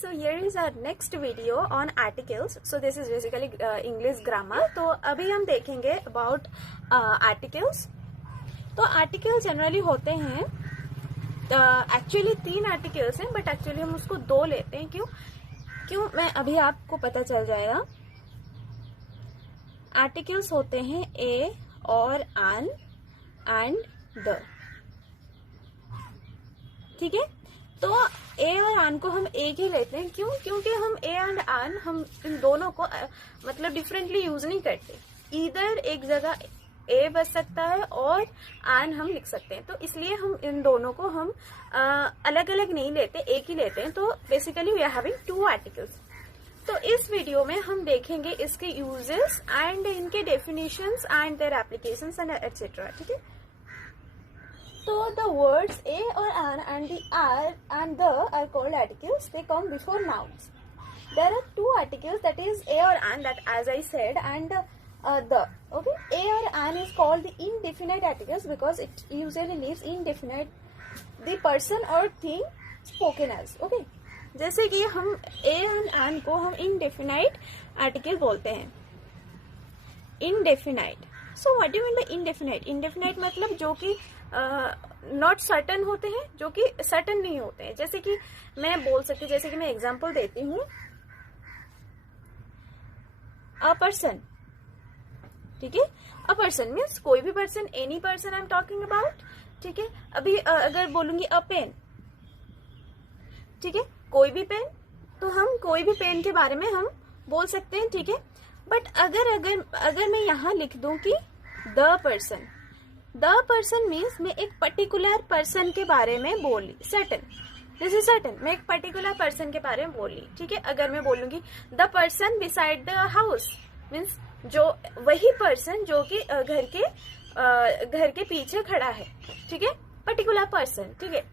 so here is our next video on articles. So this is basically English grammar. तो अभी हम देखेंगे about articles. तो articles generally होते हैं एक्चुअली 3 आर्टिकल्स हैं, बट एक्चुअली हम उसको 2 लेते हैं. क्यों मैं अभी आपको पता चल जाएगा. आर्टिकल्स होते हैं ए और an एंड द. ठीक है, तो ए और आन को हम एक ही लेते हैं. क्यों? क्योंकि हम ए एंड आन हम इन दोनों को मतलब डिफरेंटली यूज नहीं करते. इधर एक जगह ए बच सकता है और आन हम लिख सकते हैं, तो इसलिए हम इन दोनों को हम अलग अलग नहीं लेते, एक ही लेते हैं. तो basically we are having 2 articles. तो इस वीडियो में हम देखेंगे इसके यूजेस एंड इनके definitions and their applications and etcetera. ठीक है, so the words a or an and the are and the are called articles. They come before nouns. There are 2 articles, that is a or an, that as I said, and the. Okay, a or an is called the indefinite articles because it usually leaves indefinite the person or thing spoken as. Okay, जैसे कि हम a and an को हम indefinite article बोलते हैं. Indefinite. So what do you mean by indefinite? Indefinite मतलब जो कि नॉट सर्टन होते हैं, जो कि सर्टन नहीं होते हैं. जैसे कि मैं बोल सकती हूँ, जैसे कि मैं एग्जांपल देती हूँ, अ पर्सन. ठीक है, अ पर्सन मीन्स कोई भी person, any person I am talking about. ठीक है, अभी अगर बोलूंगी अ पेन, ठीक है, कोई भी पेन, तो हम कोई भी पेन के बारे में हम बोल सकते हैं. ठीक है, बट अगर मैं यहाँ लिख दूं कि the person, the person means मैं एक पर्टिकुलर पर्सन के बारे में बोली. सर्टन, दिस इज सर्टन, मैं एक पर्टिकुलर पर्सन के बारे में बोली. ठीक है, अगर मैं बोलूंगी the person beside the house means जो वही पर्सन जो कि घर के पीछे खड़ा है. ठीक है, पर्टिकुलर पर्सन. ठीक है,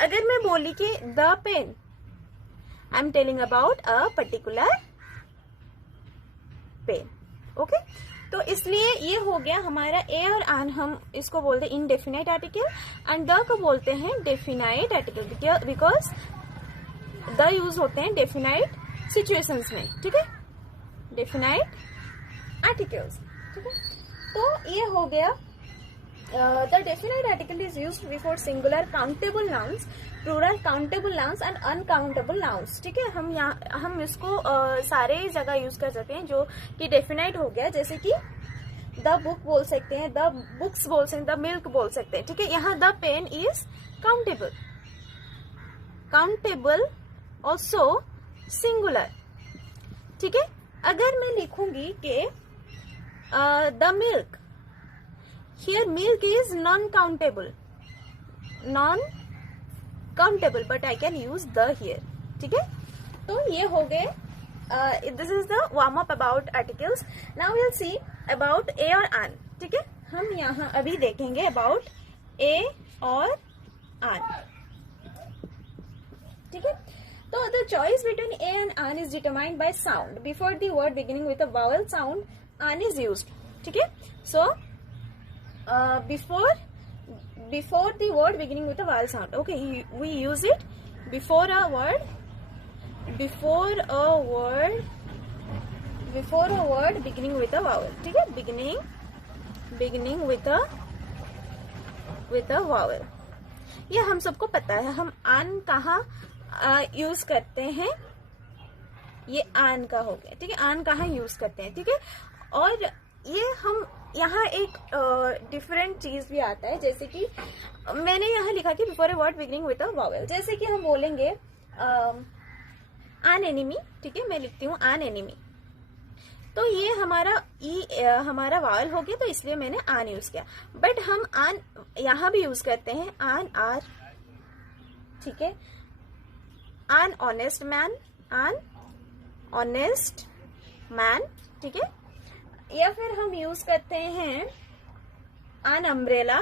अगर मैं बोली कि the pen, I am telling about a particular pen. Okay, तो इसलिए ये हो गया हमारा ए और आन, हम इसको बोलते हैं इनडेफिनाइट आर्टिकल, एंड द को बोलते हैं definite article because the use होते हैं डेफिनाइट सिचुएशंस में. ठीक है, डेफिनाइट आर्टिकल्स. ठीक है, तो ये हो गया. The definite article is used before singular countable nouns, plural countable nouns and uncountable nouns. ठीक है, हम इसको सारे जगह यूज कर सकते हैं जो कि डेफिनाइट हो गया. जैसे कि द बुक बोल सकते हैं, द बुक्स बोल सकते हैं, द मिल्क बोल सकते हैं. ठीक है, यहाँ the pen is countable also singular. ठीक है, अगर मैं लिखूंगी कि the milk, here milk is non countable, but I can use the here. ठीक है, तो ये हो गए. This is the warm up about articles. Now we'll see about a और an. ठीक है, हम यहाँ अभी देखेंगे about a और an. ठीक है, तो the choice between a and an is determined by sound. Before the word beginning with a vowel sound, an is used. ठीक है, so before the word beginning with a vowel sound. Okay, we use it before a word beginning with a vowel. ठीक है, beginning with a vowel. ये हम सबको पता है. हम आन कहाँ यूज करते हैं, ये आन का हो गया. ठीक है, आन कहाँ यूज करते हैं. ठीक है, और ये हम यहाँ एक डिफरेंट चीज भी आता है. जैसे कि मैंने यहाँ लिखा कि before a word beginning with a vowel. जैसे कि हम बोलेंगे एन एनिमी. ठीक है, मैं लिखती हूँ एन एनिमी, तो ये हमारा वावल हो गया, तो इसलिए मैंने आन यूज किया. बट हम आन यहाँ भी यूज करते हैं, आन आर. ठीक है, एन ऑनेस्ट मैन. ठीक है, या फिर हम यूज करते हैं एन अम्ब्रेला.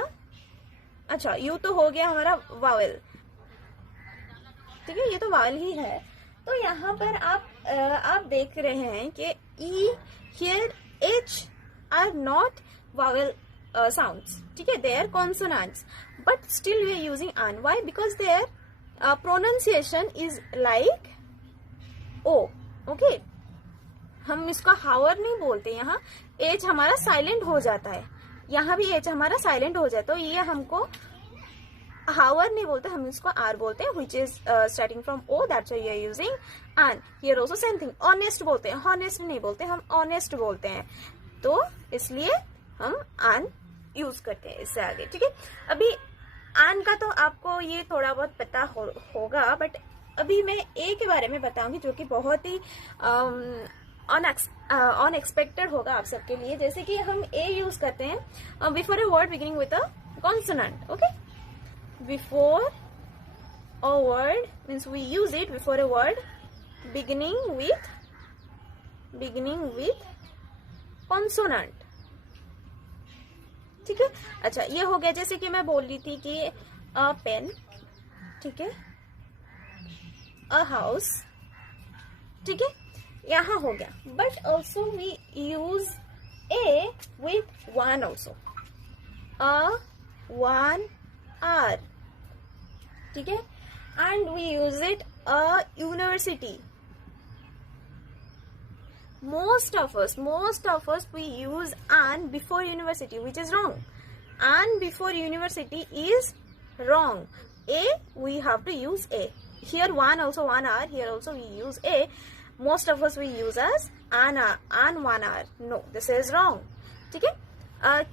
अच्छा, यू तो हो गया हमारा वावल. ठीक है, ये तो वावल ही है. तो यहाँ पर आप देख रहे हैं कि E, here, H R not vowel sounds. ठीक है, they are consonants, but still we are using an. Why? Because their pronunciation is like O, okay. हम इसको हावर नहीं बोलते, यहाँ एच हमारा साइलेंट हो जाता है, यहाँ भी एच हमारा साइलेंट हो जाता है, तो ये हमको हावर नहीं बोलते, हम इसको आर बोलते हैं, which is starting from O, that's why we are using an. Here also same thing, honest बोलते हैं, हॉनेस्ट नहीं बोलते, हम ऑनेस्ट बोलते हैं, तो इसलिए हम एन यूज करते हैं इससे आगे, ठीक है। अभी एन का तो आपको ये थोड़ा बहुत पता होगा, बट अभी मैं ए के बारे में बताऊंगी, जो कि बहुत ही अनएक्सपेक्टेड होगा आप सबके लिए। जैसे कि हम ए यूज करते हैं before a word beginning with a consonant, okay. Before a word means we use it before a word beginning with consonant, ठीक है। अच्छा, ये हो गया, जैसे कि मैं बोल रही थी कि a pen, ठीक है, a house, ठीक है, यहाँ हो गया। But also we use a with one also, a, one, r, ठीक है, and we use it a university. most of us we use an before university, which is wrong. An before university is wrong. A, we have to use a. Here one also, one hour, here also we use a. Most of us we use as an hour, an 1 hour. No, this is wrong, ठीक है।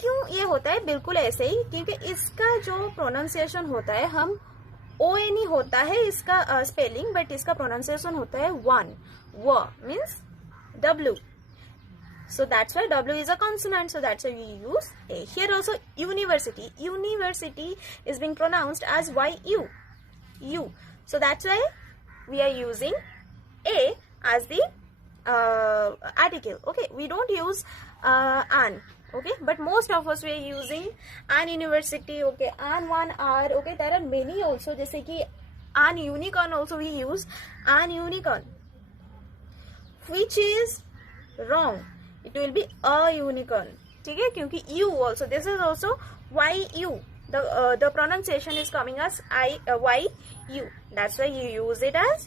क्यों ये होता है? बिल्कुल ऐसे ही, क्योंकि इसका जो प्रोनाउंसिएशन होता है, हम ओ ए नहीं होता है इसका स्पेलिंग, बट इसका प्रोनाउंसिएशन होता है वन, व means W. So that's why W is a consonant. So that's why we use A. Here also university. University is being pronounced as Y-U. U. So that's why we are using A as the article. Okay. We don't use an. Okay. But most of us we are using an university. Okay. An 1 hour. Okay. There are many also. जैसे कि an unicorn also we use. An unicorn. Which is wrong. It will be a unicorn. ठीक है, क्योंकि U also, this is also Y-U. The pronunciation is coming as Y-U. That's why you use it as,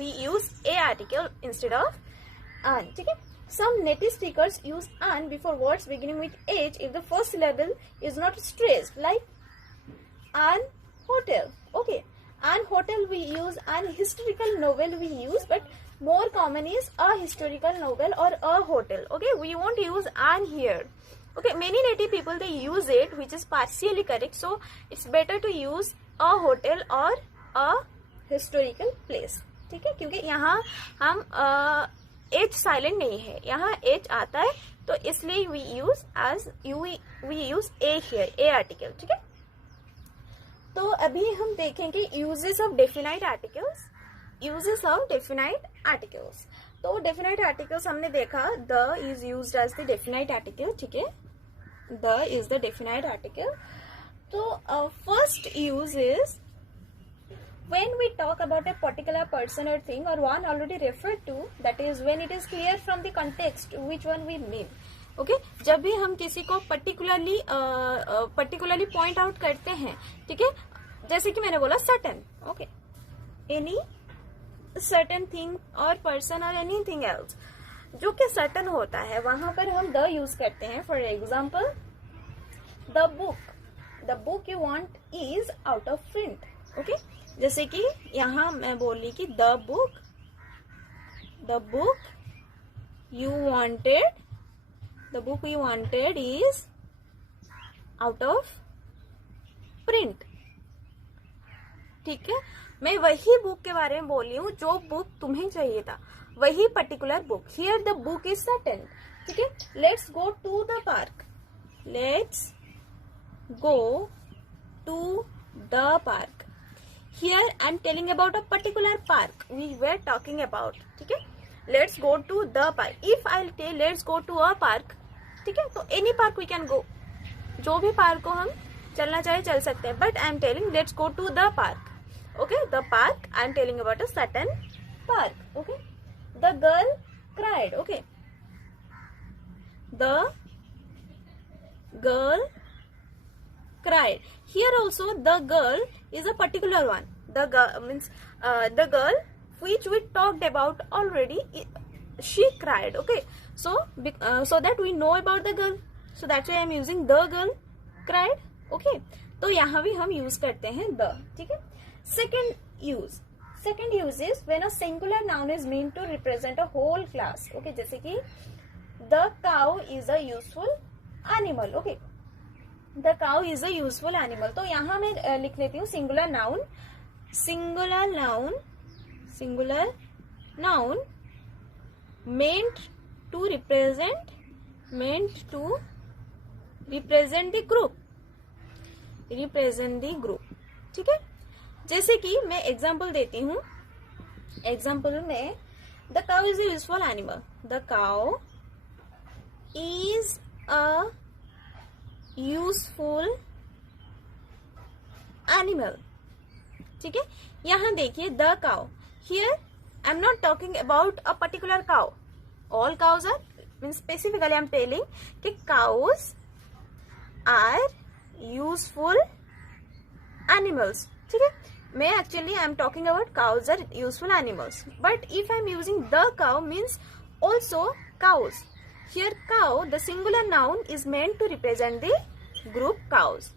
we use a article instead of an. ठीक है. Some native speakers use an before words beginning with H if the first syllable is not stressed, like an hotel. Okay. An hotel we use, an historical novel we use, but more common is a historical novel or a hotel. Okay, we won't use an here. Okay, many native people they use it, which is partially correct. So it's better to use a hotel or a historical place. ठीक है, क्योंकि यहाँ हम H silent नहीं है, यहाँ H आता है, तो इसलिए we use as we use a here, a article. ठीक है, तो अभी हम देखेंगे uses of definite articles. Uses of definite articles. तो definite articles हमने देखा, the is used as the definite article. ठीक है, the is the definite article. तो first use is when we talk about a particular person or thing or one already referred to, that is when it is clear from the context which one we mean. Okay, जब भी हम किसी को particularly point out करते हैं, ठीक है, जैसे कि मैंने बोला certain, okay, any certain thing or person or anything else, जो कि certain होता है, वहां पर हम the यूज करते हैं. For example, the book you want is out of print. Okay, जैसे कि यहाँ मैं बोली कि the book you wanted is out of print. ठीक है, मैं वही बुक के बारे में बोल रही हूँ जो बुक तुम्हें चाहिए था, वही particular book. Here the book is certain. ठीक है, let's go to the park. Let's go to the park. Here I am telling about a particular park we were talking about. ठीक है, let's go to the park. If I tell let's go to a park, ठीक है, तो any park we can go, जो भी park को हम चलना चाहे चल सकते हैं. But I am telling let's go to the park. Okay, the park. I am telling about a certain park. Okay, the girl cried. Okay, the girl cried. Here also the girl is a particular one. The girl means the girl which we talked about already. She cried. Okay, so that we know about the girl, so that's why I'm using the girl cried. Okay, तो यहाँ भी हम use करते हैं the. ठीक है. Second use is when a singular noun is meant to represent a whole class. Okay, जैसे कि the cow is a useful animal. Okay, the cow is a useful animal. तो यहाँ मैं लिख लेती हूँ singular noun meant to represent the group. ठीक है. जैसे कि मैं एग्जाम्पल देती हूँ. एग्जाम्पल में the cow is a useful animal. The cow is a useful animal. ठीक है. यहाँ देखिए the cow. Here I am not talking about a particular cow. All cows are mean specifically I am telling कि cows are useful animals. ठीक है. मैं actually I am talking about cows are useful animals, but if I am using the cow means also cows. Here cow the singular noun is meant to represent the group cows.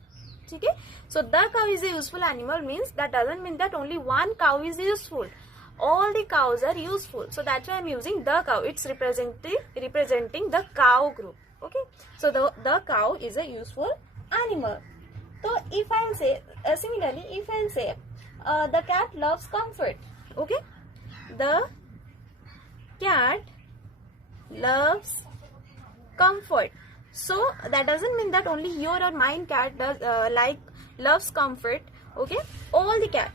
ठीक है. So the cow is a useful animal means that doesn't mean that only one cow is useful. All the cows are useful. So that's why I'm using the cow. It's representing the cow group. Okay. So the cow is a useful animal. So if I'll say similarly, if I'll say the cat loves comfort. Okay. The cat loves comfort. So that doesn't mean that only your or mine cat does loves comfort. Okay. All the cat.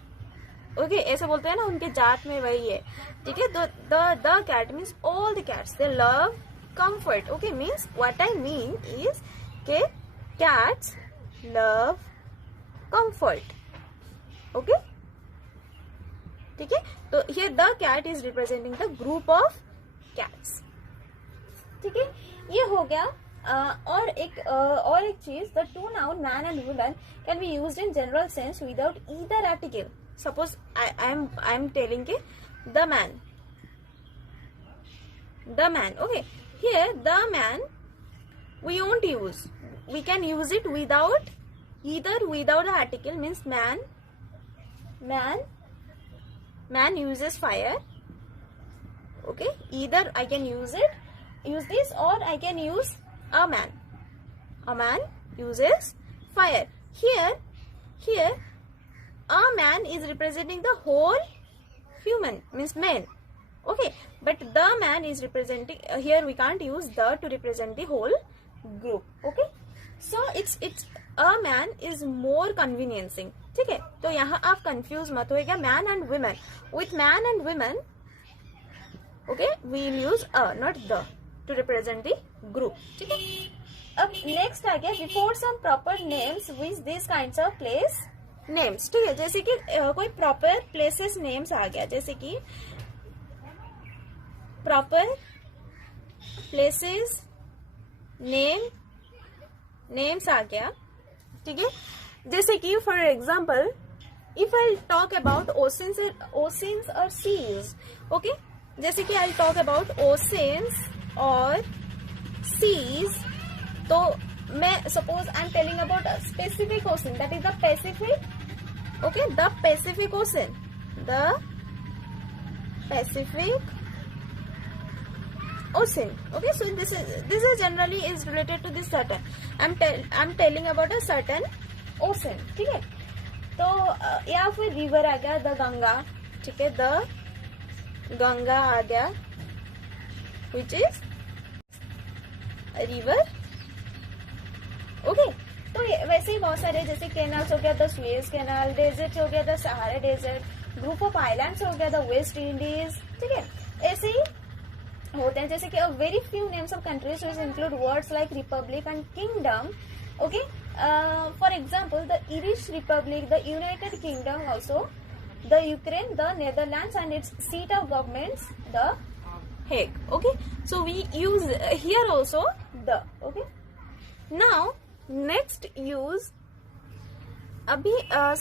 Okay, ऐसे बोलते हैं ना, उनके जात में वही है. ठीक है. The cat means all the cats they love comfort. Okay, means what I mean is के cats love comfort. Okay. ठीक है. तो here the cat is representing the group of cats. ठीक है. ये हो गया. और एक चीज, the two noun man and woman can be used in general sense without either article. Suppose I am telling के the man. Okay. Here the man we won't use. We can use it without the article, means man uses fire. Okay. Either I can use this, or I can use a man. A man uses fire. Here a man is representing the whole human, means men. Okay, but the man is representing here we can't use the to represent the whole group. Okay, so it's a man is more conveniencing. ठीक है. तो यहाँ आप confuse मत होइएगा. man and women, with man and women, okay, we will use a, not the, to represent the group. ठीक है. अब next आ गया before some proper names which this kinds of place names. ठीक है. जैसे कि कोई प्रॉपर प्लेसेस नेम्स आ गया, जैसे कि प्रॉपर प्लेसेस नेम्स आ गया. ठीक है. जैसे कि for example if I talk about oceans और सीज. ओके. जैसे कि आई टॉक अबाउट ओशंस और सीज, तो मैं suppose I am telling about a specific ocean, that is the Pacific. Okay. The Pacific ocean. The Pacific ocean. Okay, so this is generally is related to this certain. I'm telling about a certain ocean. ठीक है. तो या फिर river आ गया, the Ganga. ठीक है. The Ganga आ गया, which is a river. Okay. तो वैसे ही बहुत सारे, जैसे कैनाल्स हो गया, द सुएज कैनाल. डेजर्ट हो गया, the Sahara desert. Group of islands हो गया, द वेस्ट इंडीज. ठीक है. ऐसे ही होते हैं. जैसे कि a very few names of countries which include words like republic and kingdom. Okay. For example, the Irish Republic, the United Kingdom also, the Ukraine, the Netherlands and its seat of governments, the Hague. Okay. So we use here also the. Okay. Now next use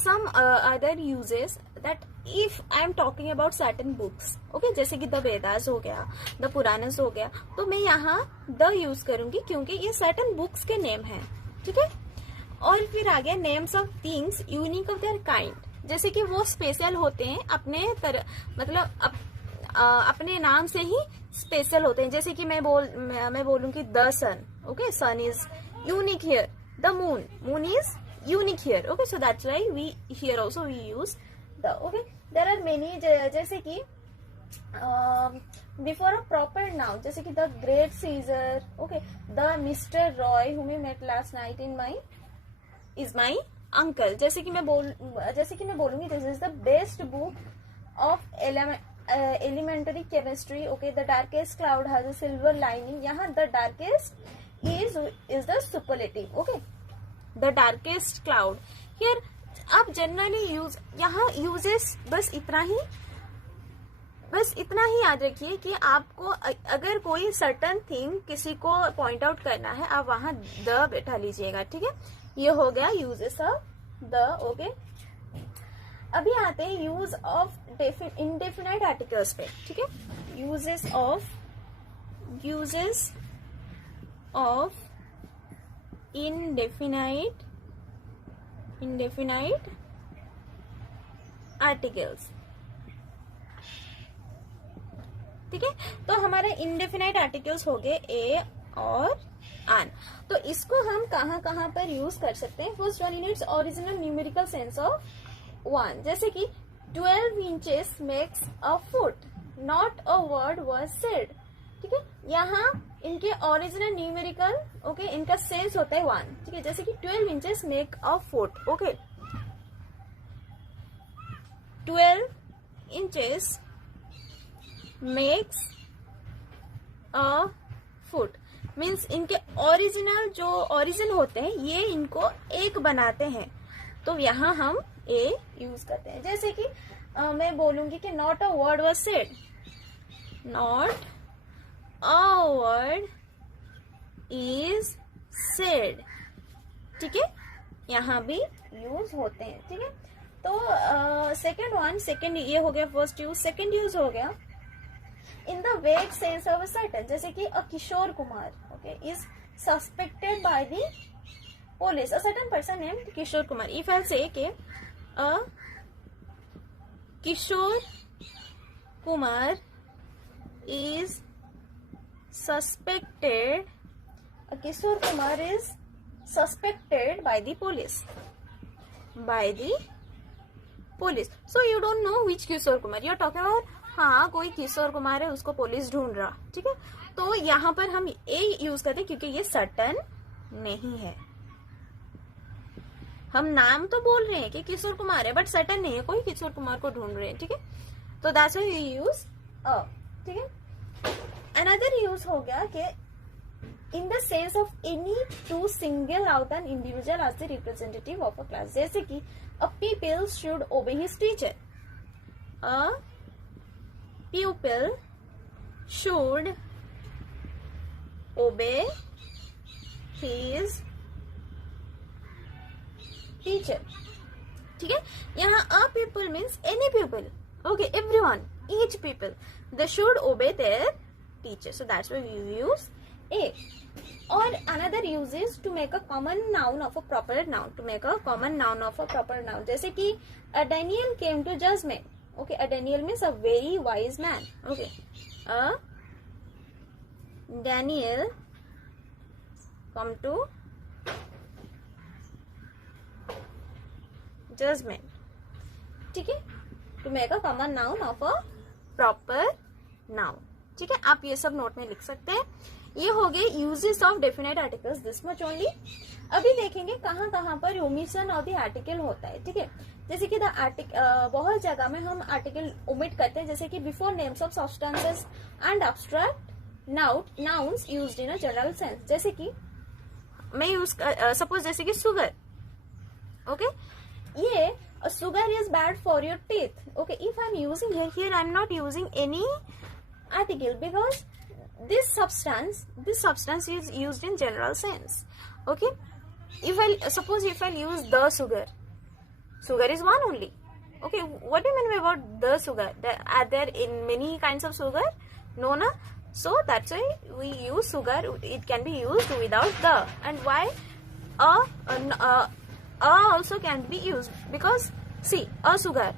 some other uses that if I am talking about certain books, okay, जैसे कि the Vedas हो गया, the Puranas हो गया, तो मैं यहाँ the use करूंगी क्योंकि ये सर्टेन बुक्स के नेम है, ठीक है। और फिर आ गया names of things unique of their kind, जैसे कि वो स्पेशल होते हैं अपने मतलब अपने नाम से ही स्पेशल होते हैं। जैसे कि मैं बोलूंगी the sun, okay, sun is unique here, the moon is unique here, okay, so that's why we here also we use the, okay. There are many, जैसे कि बिफोर अ प्रॉपर नाउन, जैसे कि the great Caesar, okay, the mister Roy whom we met last night in my is my uncle, जैसे कि मैं बोलूंगी this is the best book of elementary chemistry, okay, the darkest cloud has a silver lining, यहाँ the darkest is the superlative, okay, the darkest cloud here. आप generally यहाँ uses बस इतना ही याद रखिए कि आपको अगर कोई सर्टन थिंग किसी को पॉइंट आउट करना है, आप वहां द बैठा लीजिएगा, ठीक है। ये हो गया यूजेस ऑफ द, ओके। अभी आते हैं यूज ऑफ इंडेफिनाइट आर्टिकल्स पे, ठीक है। यूजेस ऑफ indefinite आर्टिकल्स, ठीक है। तो हमारे इंडेफिनाइट आर्टिकल्स हो गए ए और आन। तो इसको हम कहाँ पर यूज कर सकते हैं? First one, in its original numerical sense of 1, जैसे कि 12 inches makes a foot, not a word was said, ठीक है। यहाँ इनके ओरिजिनल न्यूमेरिकल, ओके, इनका सेंस होता है 1, ठीक है। जैसे कि 12 inches make a foot, okay, 12 inches makes a foot means इनके ओरिजिनल जो ओरिजिन होते हैं ये इनको एक बनाते हैं, तो यहाँ हम ए यूज करते हैं। जैसे कि मैं बोलूंगी कि not a word was said, not a word is said, ठीक है, यहाँ भी यूज होते हैं, ठीक है। तो सेकेंड ये हो गया फर्स्ट यूज। सेकेंड यूज हो गया in the vague sense of a certain, जैसे कि a Kishore Kumar, okay, is suspected by the police, a certain person named Kishore Kumar. If I say कि a Kishore Kumar is suspected, a Kishore Kumar is suspected by the police, so you don't know which Kishore Kumar you're talking about, हाँ कोई किशोर कुमार है उसको police ढूंढ रहा, ठीक है। तो यहाँ पर हम ए यूज करते हैं क्योंकि ये सर्टन नहीं है, हम नाम तो बोल रहे हैं कि किशोर कुमार है बट सर्टन नहीं है, कोई किशोर कुमार को ढूंढ रहे हैं, ठीक है। तो that's why we use a, ठीक है। अनदर यूज हो गया कि in the sense of any to single out an individual as the representative of a class, जैसे कि a people should obey his teacher, अ pupil should obey his teacher, ठीक है। यहाँ a pupil means any pupil, okay, everyone, each people, they should obey their teacher, so that's why we use a. Or another use is to make a common noun of a proper noun, to make a common noun of a proper noun, जैसे कि Daniel came to judgment, okay, a Daniel means a very wise man, okay, a Daniel come to judgment, ठीक है, to make a common noun of a proper noun, ठीक है। आप ये सब note में लिख सकते हैं। ये हो गए uses of definite articles, this much only. अभी देखेंगे कहाँ पर ओमिशन ऑफ द आर्टिकल होता है, ठीक है। जैसे कि बहुत जगह में हम आर्टिकल ओमिट करते हैं, जैसे कि before names of substances and abstract nouns used in a general sense, जैसे कि मैं यूज सपोज जैसे कि शुगर, ओके, ये sugar is bad for your teeth, okay, if I'm using here I'm not using any article because this substance is used in general sense, okay. If I use the sugar is one only, Okay, what do you mean about the sugar? Are there in many kinds of sugar? No, na. So that's why we use sugar. It can be used without the. And why a also can be used? Because see, a sugar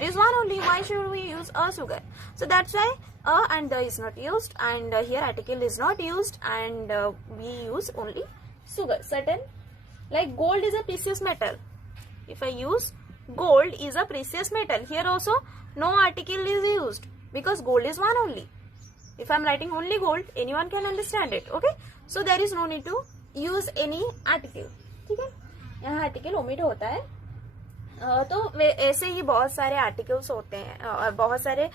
is one only. Why should we use a sugar? So that's why a and the is not used, and here article is not used, and we use only sugar. Certain, like gold is a precious metal. If I use gold is a precious metal, here also no article is used because gold is one only. If I am writing only gold, anyone can understand it. Okay, so there is no need to use any article. ठीक है, यहाँ article omit होता है. तो ऐसे ही बहुत सारे articles होते हैं और बहुत सारे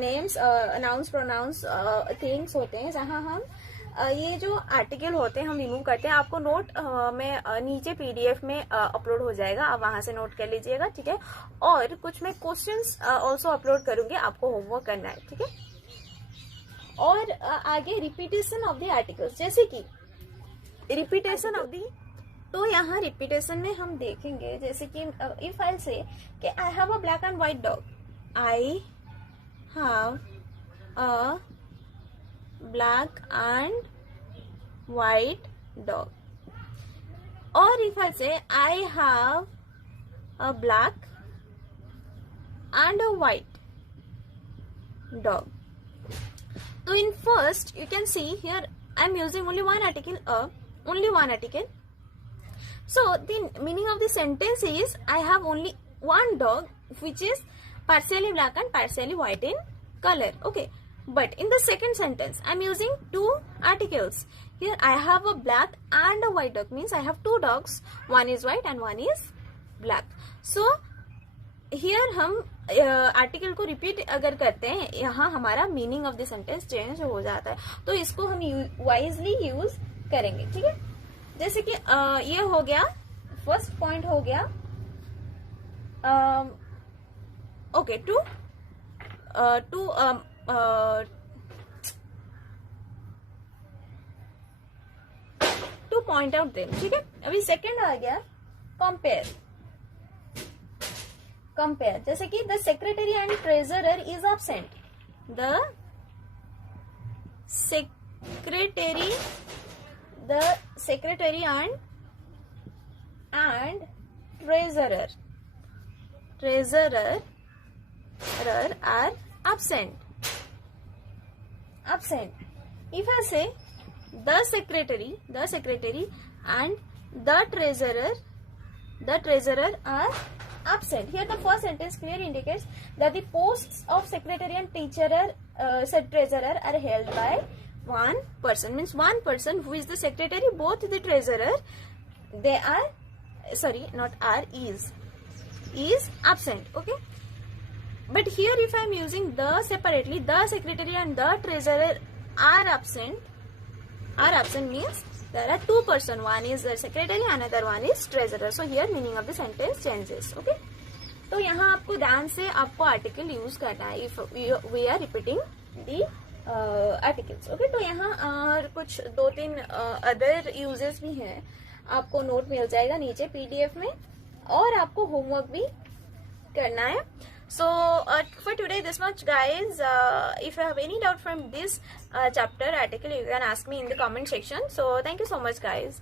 नेम्स, नाउन्स, प्रोनाउंस, थिंग्स होते हैं जहाँ हम ये जो आर्टिकल होते हैं हम रिमूव करते हैं. आपको नोट में नीचे पीडीएफ में अपलोड हो जाएगा, आप वहां से नोट कर लीजिएगा. ठीक है, और कुछ मैं क्वेश्चंस ऑल्सो अपलोड करूंगी, आपको होमवर्क करना है. ठीक है, और आगे रिपीटेशन ऑफ द आर्टिकल्स, जैसे कि रिपीटेशन ऑफ द, तो यहाँ रिपीटेशन में हम देखेंगे जैसे कि इफ आई से कि I have a black and white dog, I have a black and white dog. और इफ आई से I have a black and a white dog. So in first you can see here I am using only one article, only one article. So the meaning of the sentence is I have only one dog which is partially black and partially white in color. Okay, but in the second sentence I am using two articles. Here I have a black and a white dog, means I have two dogs, one is white and one is black. So here हम article को repeat अगर करते हैं, यहाँ हमारा meaning of the sentence change हो जाता है. तो इसको हम वाइजली यूज करेंगे. ठीक है, जैसे कि ये हो गया, फर्स्ट पॉइंट हो गया. Okay, two point out them. ठीक है, अभी सेकंड आ गया कंपेयर. कंपेयर, जैसे कि the secretary and treasurer is absent. The secretary and treasurer are absent. If I say the secretary and the treasurer are absent. Here the first sentence clearly indicates that the posts of secretary and treasurer are held by one person. Means one person who is the secretary, both the treasurer, they are, sorry, not are, is absent. Okay. But here if I am using the separately, the secretary and the treasurer are absent means there are two person, one is the secretary, another one is treasurer. So here meaning of the sentence changes. Okay. तो यहाँ आपको ध्यान से आपको article use करना है if we are repeating the articles. Okay. तो यहाँ कुछ दो तीन अदर यूजेस भी हैं, आपको नोट मिल जाएगा नीचे पीडीएफ में, और आपको होमवर्क भी करना है. So for today this much guys. If you have any doubt from this chapter article, you can ask me in the comment section. So thank you so much guys.